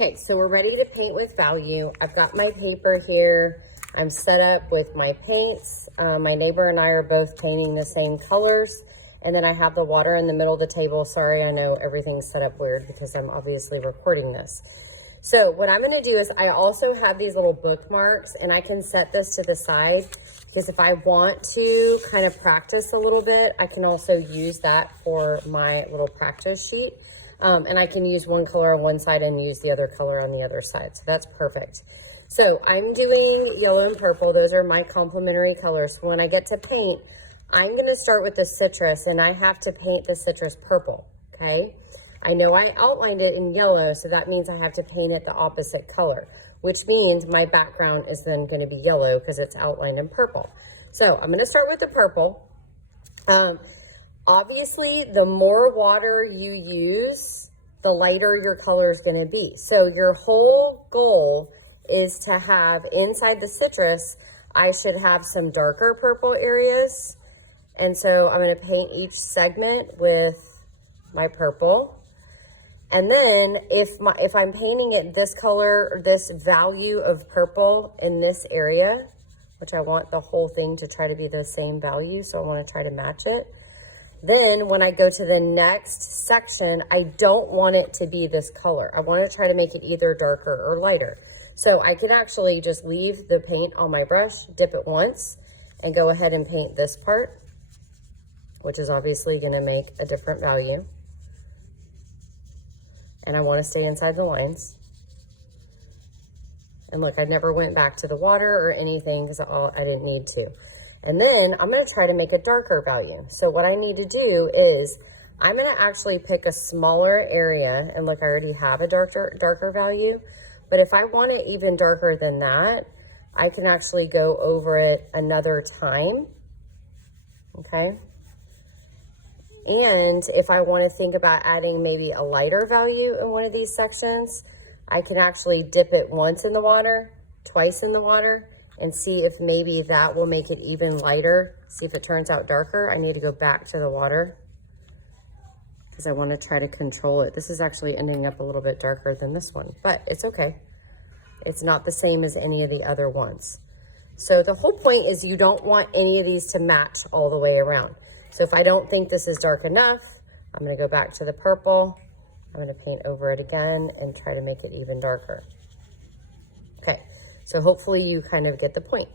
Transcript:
Okay, so we're ready to paint with value. I've got my paper here. I'm set up with my paints. My neighbor and I are both painting the same colors. And then I have the water in the middle of the table. Sorry, I know everything's set up weird because I'm obviously recording this. So what I'm gonna do is I also have these little bookmarks, and I can set this to the side because if I want to kind of practice a little bit, I can also use that for my little practice sheet. And I can use one color on one side and use the other color on the other side. So that's perfect. So I'm doing yellow and purple. Those are my complementary colors. When I get to paint, I'm gonna start with the citrus, and I have to paint the citrus purple, okay? I know I outlined it in yellow, so that means I have to paint it the opposite color, which means my background is then gonna be yellow because it's outlined in purple. So I'm gonna start with the purple. Obviously, the more water you use, the lighter your color is going to be. So your whole goal is to have inside the citrus, I should have some darker purple areas. And so I'm going to paint each segment with my purple. And then if I'm painting it this color, or this value of purple in this area, which I want the whole thing to try to be the same value, so I want to try to match it. Then when I go to the next section, I don't want it to be this color. I want to try to make it either darker or lighter. So I could actually just leave the paint on my brush, dip it once, and go ahead and paint this part, which is obviously going to make a different value. And I want to stay inside the lines. And look, I never went back to the water or anything because I didn't need to. And then I'm going to try to make a darker value. So what I need to do is I'm going to actually pick a smaller area, and look, I already have a darker value. But if I want it even darker than that, I can actually go over it another time. Okay. And if I want to think about adding maybe a lighter value in one of these sections, I can actually dip it once in the water, twice in the water, and see if maybe that will make it even lighter. See if it turns out darker. I need to go back to the water because I want to try to control it. This is actually ending up a little bit darker than this one, but it's okay. It's not the same as any of the other ones. So the whole point is you don't want any of these to match all the way around. So if I don't think this is dark enough, I'm going to go back to the purple. I'm going to paint over it again and try to make it even darker. Okay. So hopefully you kind of get the point.